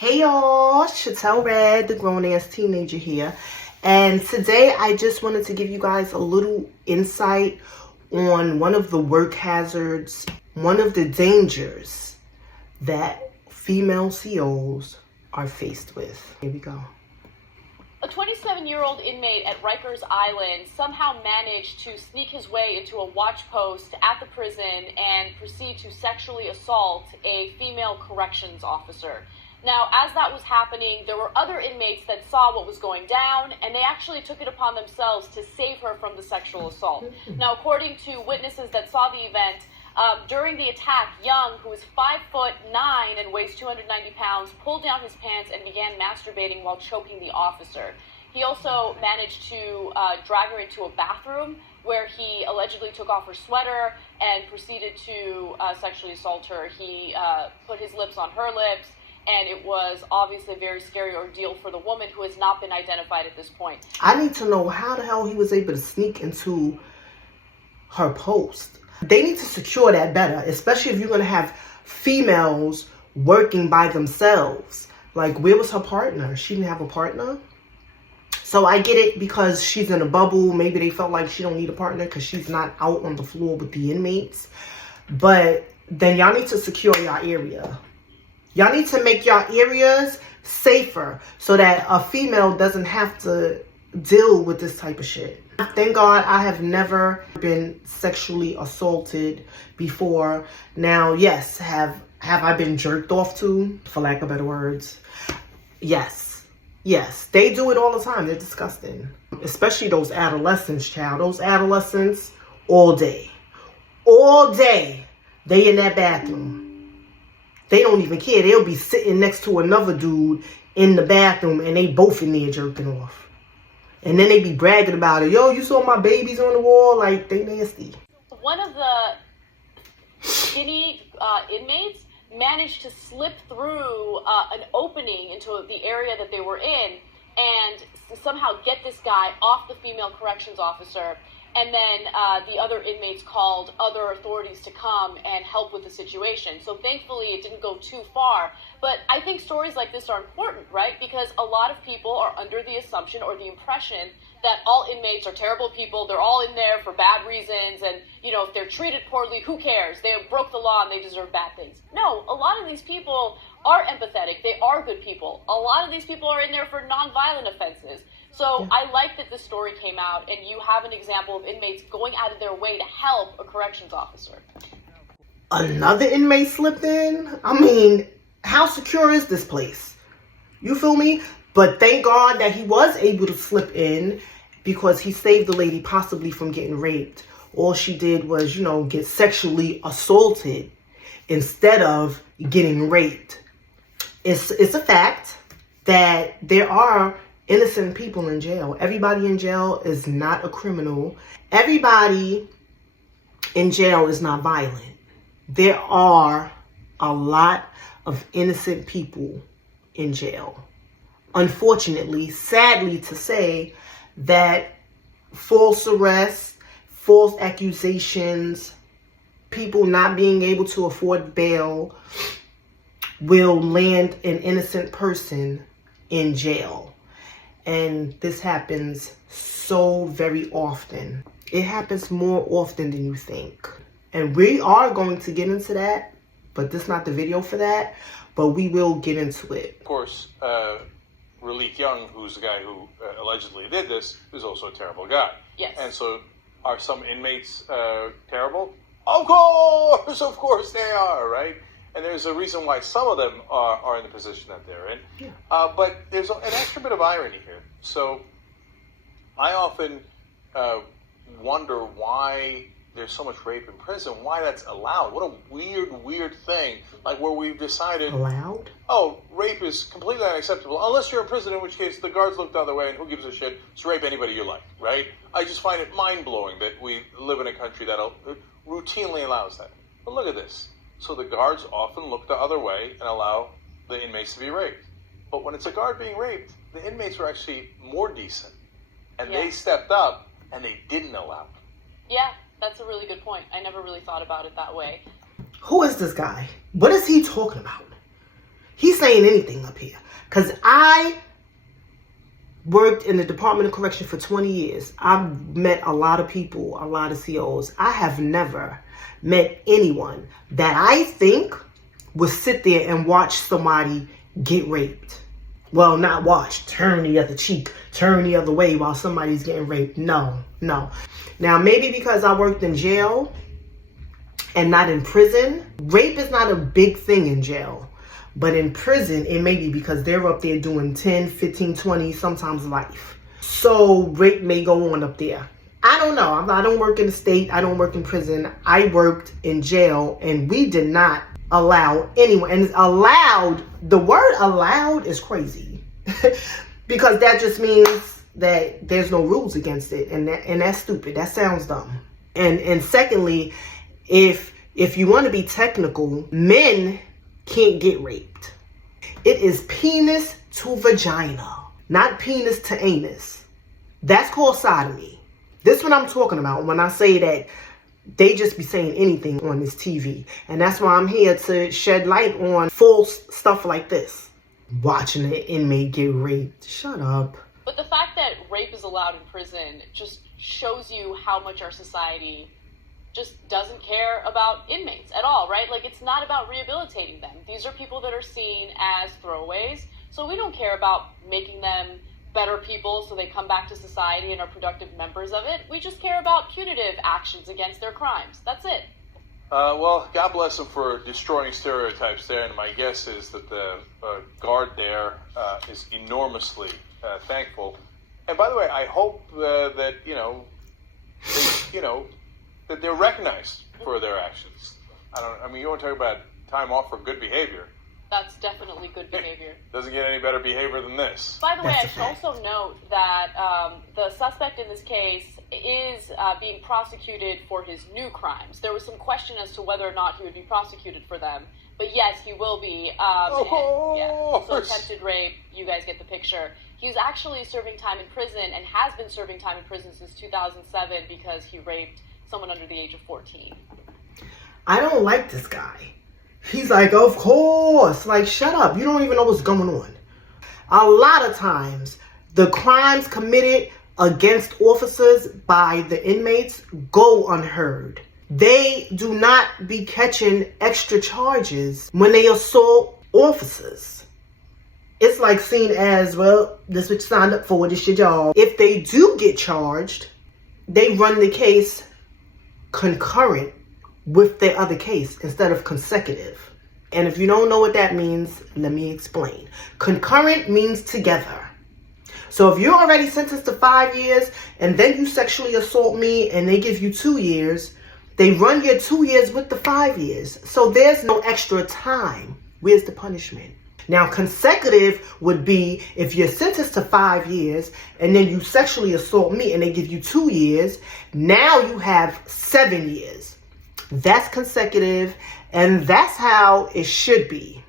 Hey y'all, Chattel Red, the grown-ass teenager here. And today I just wanted to give you guys a little insight on one of the work hazards, one of the dangers that female COs are faced with. Here we go. A 27-year-old inmate at Rikers Island somehow managed to sneak his way into a watch post at the prison and proceed to sexually assault a female corrections officer. Now, as that was happening, there were other inmates that saw what was going down, and they actually took it upon themselves to save her from the sexual assault. Now, according to witnesses that saw the event, during the attack, Young, who is 5'9" and weighs 290 pounds, pulled down his pants and began masturbating while choking the officer. He also managed to drag her into a bathroom where he allegedly took off her sweater and proceeded to sexually assault her. He put his lips on her lips, and it was obviously a very scary ordeal for the woman, who has not been identified at this point. I need to know how the hell he was able to sneak into her post. They need to secure that better, especially if you're going to have females working by themselves. Like, where was her partner? She didn't have a partner. So I get it because she's in a bubble. Maybe they felt like she don't need a partner because she's not out on the floor with the inmates. But then y'all need to secure your area. Y'all need to make your areas safer so that a female doesn't have to deal with this type of shit. Thank God I have never been sexually assaulted before. Now, yes, have I been jerked off to, for lack of better words? Yes. Yes, they do it all the time. They're disgusting. Especially those adolescents, child. Those adolescents, all day. All day, they in that bathroom. They don't even care. They'll be sitting next to another dude in the bathroom and they both in there jerking off. And then they be bragging about it. Yo, you saw my babies on the wall? Like, they nasty. One of the skinny inmates managed to slip through an opening into the area that they were in and somehow get this guy off the female corrections officer. And then the other inmates called other authorities to come and help with the situation. So thankfully, it didn't go too far. But I think stories like this are important, right? Because a lot of people are under the assumption or the impression that all inmates are terrible people. They're all in there for bad reasons. And, you know, if they're treated poorly, who cares? They broke the law and they deserve bad things. No, a lot of these people are empathetic. They are good people. A lot of these people are in there for nonviolent offenses. So I like that this story came out and you have an example of inmates going out of their way to help a corrections officer. Another inmate slipped in? I mean, how secure is this place? You feel me? But thank God that he was able to slip in because he saved the lady possibly from getting raped. All she did was, you know, get sexually assaulted instead of getting raped. It's a fact that there are innocent people in jail. Everybody in jail is not a criminal. Everybody in jail is not violent. There are a lot of innocent people in jail. Unfortunately, sadly to say, that false arrests, false accusations, people not being able to afford bail will land an innocent person in jail. And this happens so very often. It happens more often than you think. And we are going to get into that, but this is not the video for that. But we will get into it. Of course, Raleek Young, who's the guy who allegedly did this, is also a terrible guy. Yes. And so, are some inmates terrible? Of course they are, right? And there's a reason why some of them are in the position that they're in. Yeah. But there's an extra bit of irony here. So I often wonder why there's so much rape in prison, why that's allowed. What a weird thing. Like where we've decided... Allowed? Oh, rape is completely unacceptable. Unless you're in prison, in which case the guards look the other way and who gives a shit? Just rape anybody you like, right? I just find it mind-blowing that we live in a country that routinely allows that. But look at this. So the guards often look the other way and allow the inmates to be raped. But when it's a guard being raped, the inmates were actually more decent. And they stepped up and they didn't allow it. Yeah, that's a really good point. I never really thought about it that way. Who is this guy? What is he talking about? He's saying anything up here. Because I worked in the Department of Correction for 20 years. I've met a lot of people, a lot of COs. I have never met anyone that I think would sit there and watch somebody get raped. Well, not watch, turn the other cheek, turn the other way while somebody's getting raped. No. Now, maybe because I worked in jail and not in prison, rape is not a big thing in jail. But in prison, it may be because they're up there doing 10, 15, 20, sometimes life. So rape may go on up there. I don't know. I don't work in the state. I don't work in prison. I worked in jail, and we did not allow anyone. And allowed, the word allowed is crazy. Because that just means that there's no rules against it. And that's stupid. That sounds dumb. And secondly, if you want to be technical, men can't get raped. It is penis to vagina, not penis to anus. That's called sodomy. This is what I'm talking about when I say that they just be saying anything on this TV. And that's why I'm here to shed light on false stuff like this. Watching an inmate get raped. Shut up. But the fact that rape is allowed in prison just shows you how much our society just doesn't care about inmates at all, right? Like, it's not about rehabilitating them. These are people that are seen as throwaways, so we don't care about making them better people so they come back to society and are productive members of it. We just care about punitive actions against their crimes. That's it. Well, God bless them for destroying stereotypes there, and my guess is that the guard there is enormously thankful. And by the way, I hope that, that they're recognized for their actions. I mean, you want to talk about time off for good behavior. That's definitely good behavior. Doesn't get any better behavior than this. By the way, I should also note that the suspect in this case is being prosecuted for his new crimes. There was some question as to whether or not he would be prosecuted for them. But yes, he will be. So attempted rape, you guys get the picture. He's actually serving time in prison and has been serving time in prison since 2007 because he raped someone under the age of 14. I don't like this guy. He's like, of course. Like, shut up. You don't even know what's going on. A lot of times, the crimes committed against officers by the inmates go unheard. They do not be catching extra charges when they assault officers. It's like seen as, well, this is what you signed up for, this your job. If they do get charged, they run the case concurrent with their other case instead of consecutive. And if you don't know what that means, let me explain. Concurrent means together. So if you're already sentenced to 5 years and then you sexually assault me and they give you 2 years, they run your 2 years with the 5 years. So there's no extra time. Where's the punishment? Now, consecutive would be if you're sentenced to 5 years and then you sexually assault me and they give you 2 years, now you have 7 years. That's consecutive, and that's how it should be.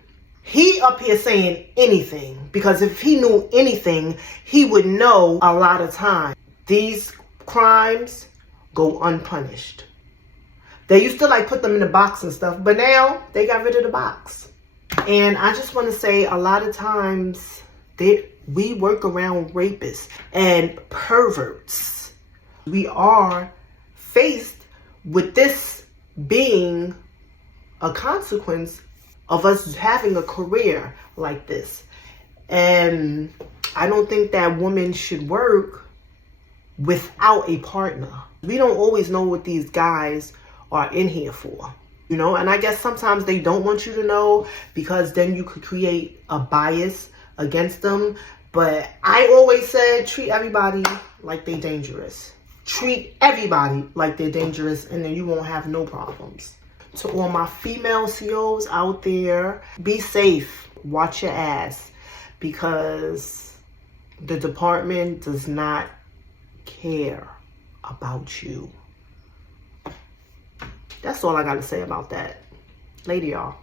He up here saying anything, because if he knew anything, he would know a lot of time. These crimes go unpunished. They used to like put them in a box and stuff, but now they got rid of the box. And I just want to say a lot of times we work around rapists and perverts. We are faced with this being a consequence of us having a career like this. And I don't think that women should work without a partner. We don't always know what these guys are in here for. You know, and I guess sometimes they don't want you to know because then you could create a bias against them. But I always said, treat everybody like they're dangerous. Treat everybody like they're dangerous, and then you won't have no problems. To all my female COs out there, be safe. Watch your ass, because the department does not care about you. That's all I got to say about that. Later, y'all.